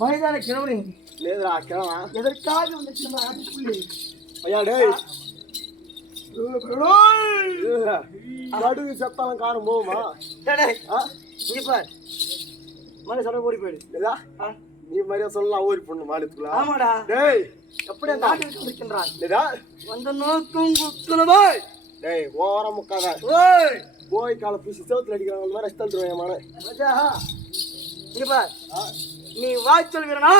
மைதான கிழவனே లేదురా కిరవా ఎదర్కాగి ఉన్న చిన్న ఆటిపుల్లి అయ్యా డేయ్ அடுகு செத்தாலும் காணும் போகுமா மணி சொல்ல ஓடி போயிடு நீ மாதிரியா சொல்லலாம் ஓடி பொண்ணு மாநிலத்துக்குள்ள ஆமாடா டேய் எப்படி அந்த நாட்டில் இருக்கின்றான் வந்த நோக்கம் குத்துனதாய் டேய் ஓரம் முக்காத போய் கால பூசி செவத்துல அடிக்கிறாங்க மாதிரி ரஸ்தல் தருவேன் இங்க பார் நீ வாய்ச்சல் வீரனா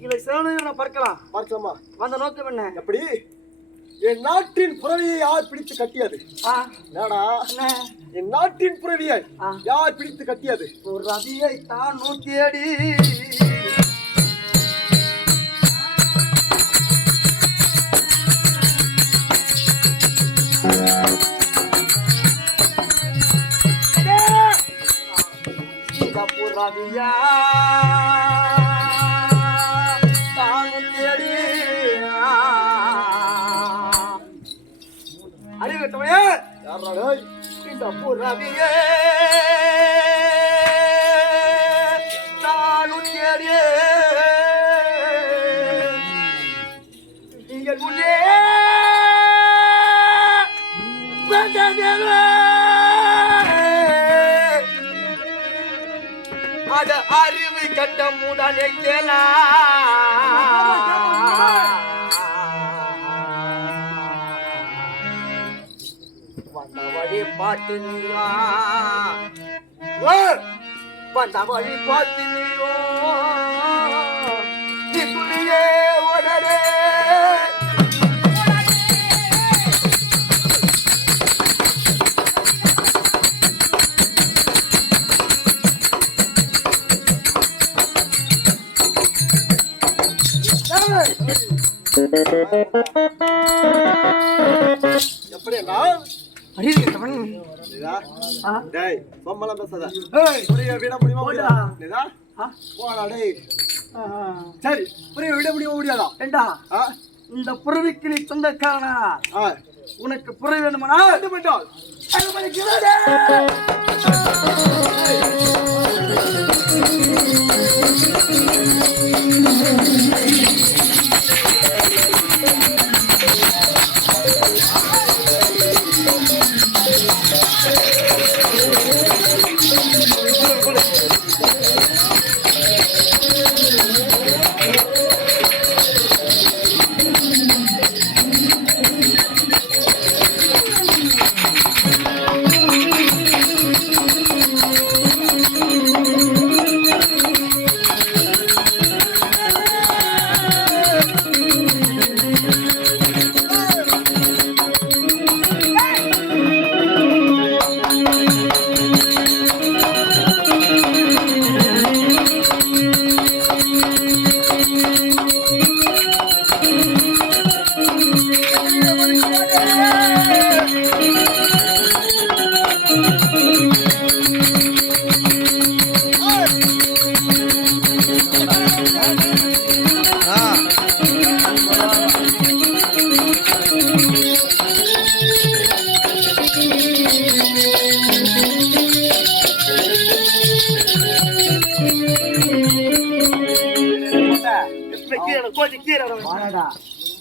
இல்லை சிவன வீரனை பார்க்கலாமா வந்த நோக்கம் என்ன எப்படி என் நாட்டின் புறவியை யார் பிடித்து கட்டியது என் நாட்டின் புறவியை யார் பிடித்து கட்டியது ஒரு ரவியை தான் நோக்கியடி ரவியா அறிவிட்டவனே இந்த புறவியே நானும் தேடியே நீங்கள் முன்னே அத அறிவு கட்ட மூடாலே கேளா பாட்டு நீயா வந்த வழி பார்த்து நீயோ நீ துணியே உடனே எப்படியா அறிவிட்டவன் டேய் பொம்மல பேசாத புரிய விட முடியுமா முடியாதா போடா டேய் சரி புரிய விட முடியுமா முடியாதா ஏண்டா இந்த புறவிக்கு நீ சொந்தக்காரனா உனக்கு புற வேணுமானா வேண்டுமென்றால்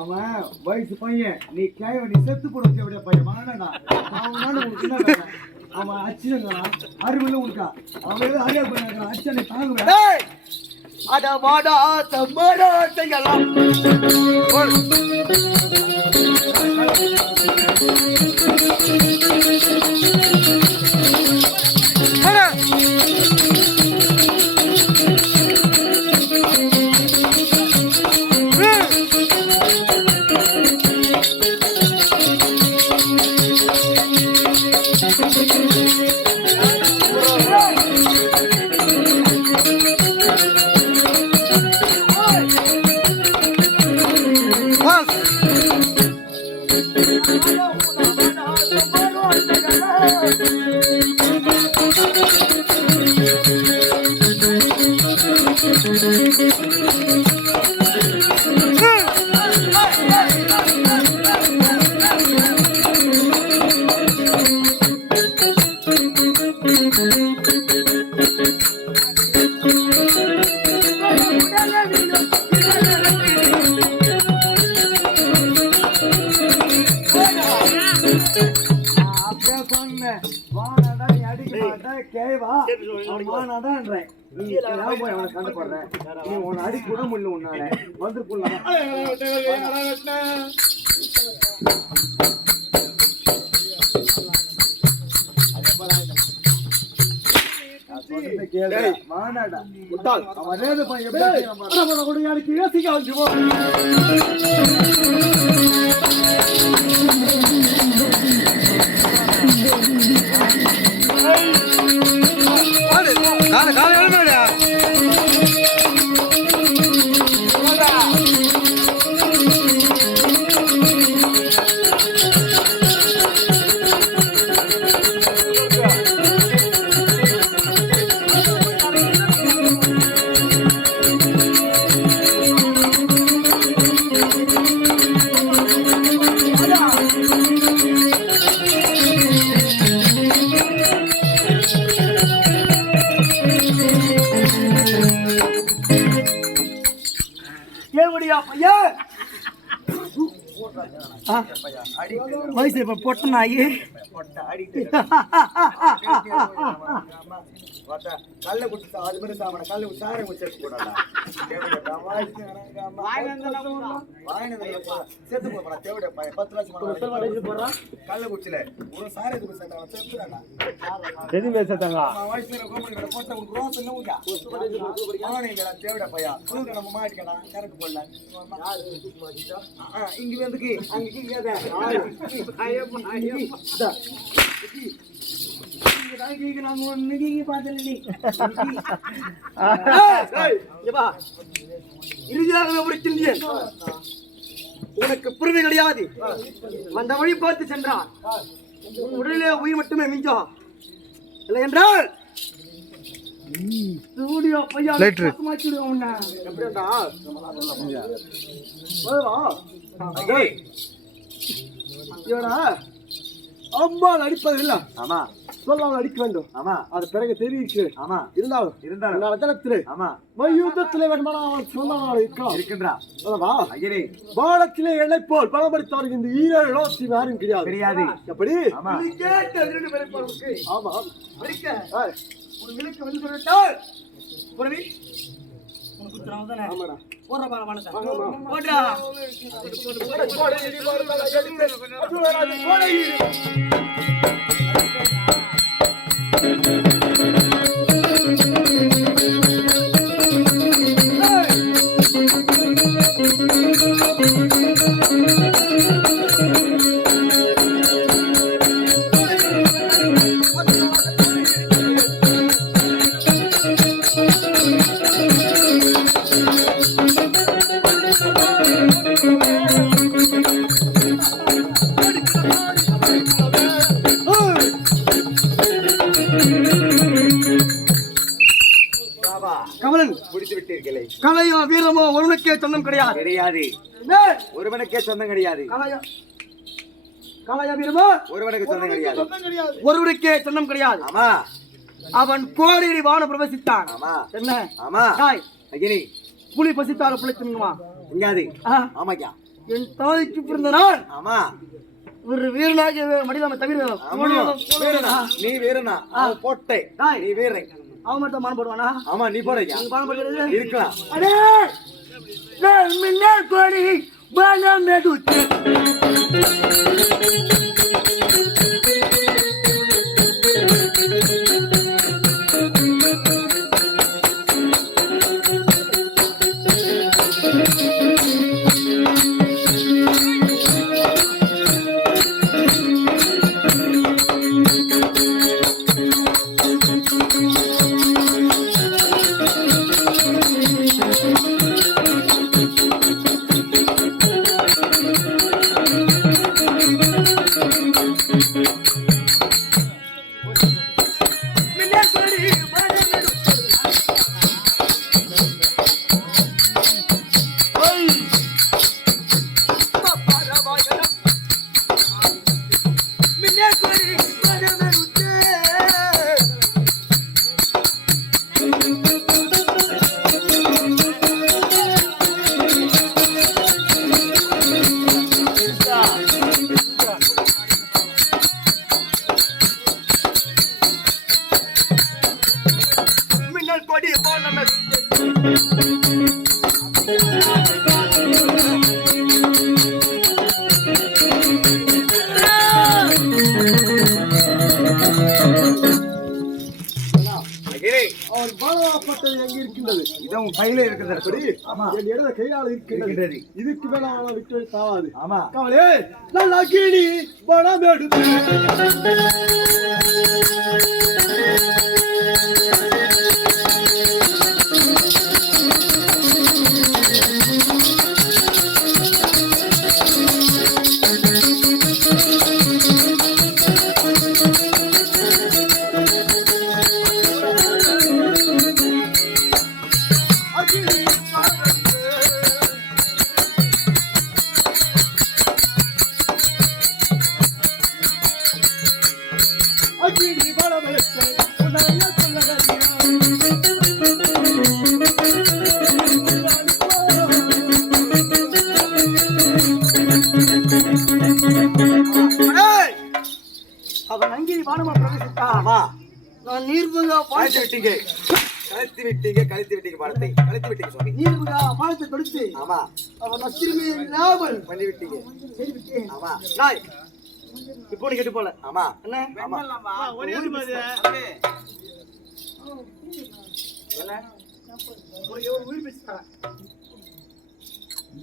அவன் வயசு பையன் நீ கேவ நீ செத்து போட பையன் வாடா அவன் அவன் அச்சுங்களா அறிவுள்ள உனக்கா அவன் ஏதோ அறியா பண்ண அச்சனை தாங்குவேன் அட வாடா தம்மடா தையலாம் அடி கூட முடியல உன்னால வந்து வயசு இப்ப பொட்டனாயி கல்ல குடிச்சா அது மாதிரி சாப்பிட கல்ல சாரை குடிச்சு போடா சேர்த்து போடா தேவையா 10 லட்சம் போடுறான் கல்ல குடிச்சல ஒரு சாரை சேர்த்துறாங்க எதுவுமே சேர்த்தாங்க வயசுல கோமடி போட்ட ஒரு ரோஸ் என்ன உண்டா தேவையா பையா நம்ம மாட்டிக்கலாம் கரெக்ட் போடலாம் இங்க வந்துக்கு உனக்கு புரிமை கிடையாது அந்த வழி பார்த்து சென்றான் உடனே உயிர் மட்டுமே மிஞ்சம் இல்லை என்றால் ஸ்டூடியோ பையா அம்மாள் அடிப்பது இல்ல ஆமா சொல்லாமல் அடிக்க வேண்டும் ஆமா அது பிறகு தெரிவிக்கு ஆமா இருந்தாலும் தினத்திலே ஆமா யுத்தத்திலே வேண்டுமானா அவன் சொந்தமாக இருக்கின்றான் பாலத்திலே எல்லை போல் பலப்படுத்தவர்கள் இந்த ஈரேழு லோகத்தி யாரும் கிடையாது எப்படி ஆமா ஆமா ஒரு விளக்கு வந்து சொல்லிட்டால் கமலன் முடித்து விட்டீர்களே கலையோ வீரமோ ஒருவனுக்கே சொந்தம் கிடையாது ஒருவனுக்கே சொந்தம் கிடையாது காளையா வீரமா ஒருவனுக்கு சொந்தம் கிடையாது. ஒருவருக்கே சொந்தம் கிடையாது. ஆமா. அவன் கோடி வான பிரவேசித்தான். ஆமா. என்ன? ஆமா. தாய் அகினி புலி பசித்தால புளித்துமா எங்காது? ஆமாக்கா. என் தாய்க்கு பிறந்த நாள். ஆமா. ஒரு வீரனாக மடியிலாம தவிர நீ வீரனா போட்டை நீ வீரன். அவன் மட்டும் மானம் போடுவானா? ஆமா நீ போடுங்க. இருக்கலாம். அடே மின்னல் கோடி பாலம் எடுத்து கையில இருக்கிறது. கையால இருக்கின்றது. இதுக்கு மேல அவளை விட்டு தாவாது. ஆமா. கவலே நல்லா கீழி பணம் எடுத்து அவன் அங்கிரி வானமா பிரவேசித்தான். நான் நீர்புகா கழித்து விட்டீங்க படத்தை கழித்து விட்டீங்க சுவாமி. நீர்புகா பாலத்தை தொடுத்து ஆமா அவன் அச்சிறுமி இல்லாமல் பண்ணி விட்டீங்க. ஆமா. நாய் இப்போ நீ கேட்டு போல. ஆமா. என்ன? ஆமா.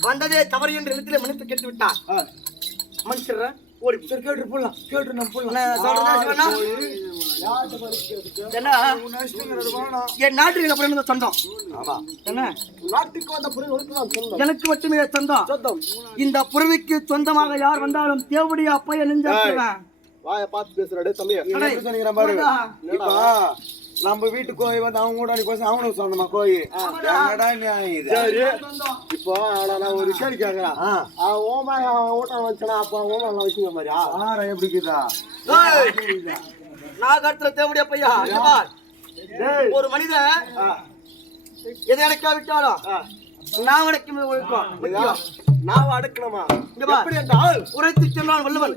வந்ததே தவறு என்று இடத்திலே மன்னிப்பு கேட்டு விட்டான். மனுஷர் ஓடி கேட்டு போடலாம். கேட்டு நம்ம போடலாம். என் நாட்டுக்கு அப்புறம் என்ன சொந்தம்? என்ன நாட்டுக்கு வந்த புரிதல் எனக்கு மட்டுமே சொந்தம். இந்த புறவிக்கு சொந்தமாக யார் வந்தாலும் தேவடியா அப்பைய நெஞ்சாக்குவேன். வாய பார்த்து பேசுறாடே தம்பி. இப்ப நம்ம வீட்டு கோயில் வந்து அவங்க கூட அவனுக்கு சொந்தமா கோயில் இப்போ நான் ஒரு கேள்வி கேட்கறேன். ஓமா ஓட்டம் வந்துச்சுனா அப்ப ஓமா வச்சுக்க மாதிரியா எப்படிக்குதா? நான் கருத்துல தேவடியா பையா ஒரு மனிதன் எதை அடைக்கா விட்டாலும் நான் அடைக்கும். நான் அடக்கணுமா? உரைத்து செல்வான் வள்ளுவன்.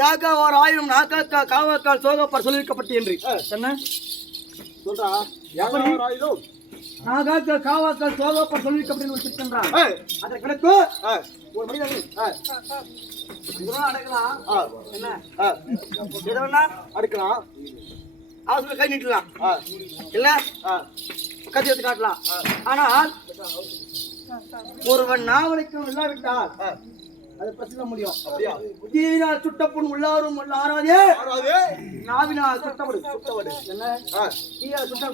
யாக்கா ஒரு ஆயிரம் நாக்காக்கா காவாக்கால் சோகப்பார் சொல்லியிருக்கப்பட்டு என்று என்ன சொல்றா? ஆயிரம் நாகாக்கா காவாக்கால் சோகப்பார் சொல்லியிருக்கப்பட்டு வச்சிருக்கின்றான். அதை கிடக்கு ஒரு மனிதன் அடக்கலாம். என்ன எதை வேணா அடக்கலாம். அவசர கை நீட்டலாம். இல்ல கத்தி எடுத்து காட்டலாம். ஆனால் ஒருவன் நாவலைக்கும் இல்லாவிட்டால் அது பிரச்சனை முடியும். தீயினால் சுட்டப்புண் உள்ளாரும் ஆறாதே நாவினால் சுட்டப்படு. என்ன தீயால் சுட்ட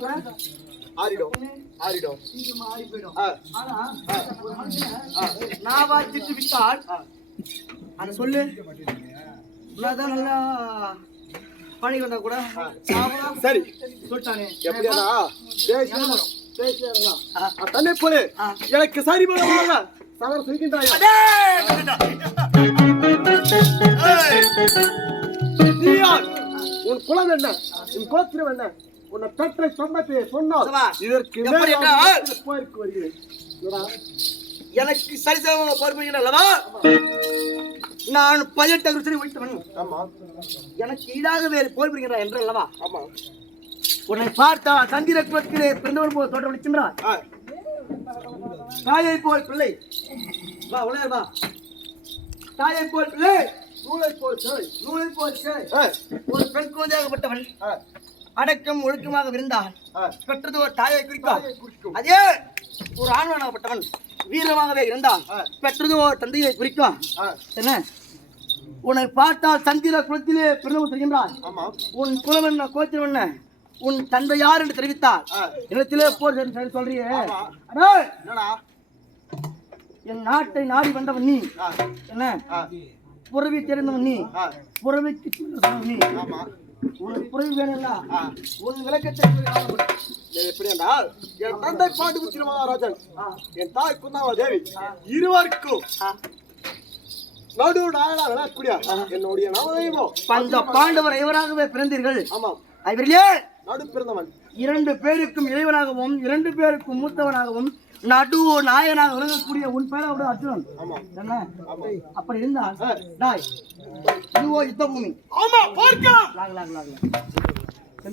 ஆறிடும். ஆறி போயிடும். ஆனா நாவா திட்டு விட்டால் அதை சொல்லு தான் நல்லா பணி வந்தா கூட சரி சொல்லிட்டானே. எப்படியா தண்ணி போல எனக்கு சரி பண்ண சகர் செய்கின்றாயா நீ யார்? உன் குலம் என்ன? உன் கோத்திரம் என்ன? உன்னை பெற்ற சொந்தத்தை சொன்னால் இதற்கு எப்படி மேல் என்றால்? போருக்கு வருகிறேன். என்னடா? எனக்கு சரிசமமாக பொறுப்புகிறேன் அல்லவா? நான் 18 வருஷம் வைத்தவன். ஆமா எனக்கு ஈடாக வேறு பொறுப்புகிறான் என்று அல்லவா? ஆமா உன்னை பார்த்தா சந்திர குலத்திலே பிறந்தவன் போல் தோற்றமளிக்கின்றான். தாயை போல் பிள்ளை வா உலக வா. தாயை போல் பிள்ளை நூலை போல் சேய். நூலை போல் சேய். ஆ, ஒரு பெண் குழந்தையாகப்பட்டவள் ஆ, அடக்கம் ஒழுக்கமாக விருந்தான். ஆ. பெற்றது ஒரு தாயை குறிக்கும். தாயை குறிக்கும். அதே ஒரு ஆண்மனாகப்பட்டவன் வீரமாகவே இருந்தான். பெற்றது ஒரு தந்தையை குறிக்கும். ஆ, என்ன உன்னை பார்த்தால் சந்திர குலத்திலே பிறந்தவன் தெரிகின்றான். ஆமா உன் குலம் என்ன கோத்திரம் என்ன உன் தந்தை யார் என்று தெரிவித்தார். ஆ. இடத்திலே போர் சொல்றியே. ஆமா. அடே, என்னடா? என் நாட்டை நாடி வந்தவன் நீ. ஆ, என்ன ஆ, புறவி தெரிந்தவன் நீ. ஆ, புறவிக்கு சொன்னவன் நீ. ஆமா உனக்கு புறவி வேணும்ல ஆ. உன் விளக்கத்தை எப்படி என்றால் என் தந்தை பாண்டுபுத்திர மகாராஜன் என் தாய் குந்தாவா தேவி இருவருக்கும் நடு நாயனா விளக்கூடிய என்னுடைய நவதெய்வம் அந்த பாண்டவர் இவராகவே பிறந்தீர்கள். ஆமாம் அவர்களே நடு பிறந்தவன் 2 பேருக்கும் இறைவனாகவும் 2 பேருக்கும் மூத்தவனாகவும் நடு நாயனாக விளங்கக்கூடிய உன் பேரோட அர்ஜுனன். ஆமாம் என்ன ஆமாம் அப்படி இருந்தால் டாய் இதுவோ யுத்த பூமி. ஆமா பார்க்க லாக் லாக் லாக்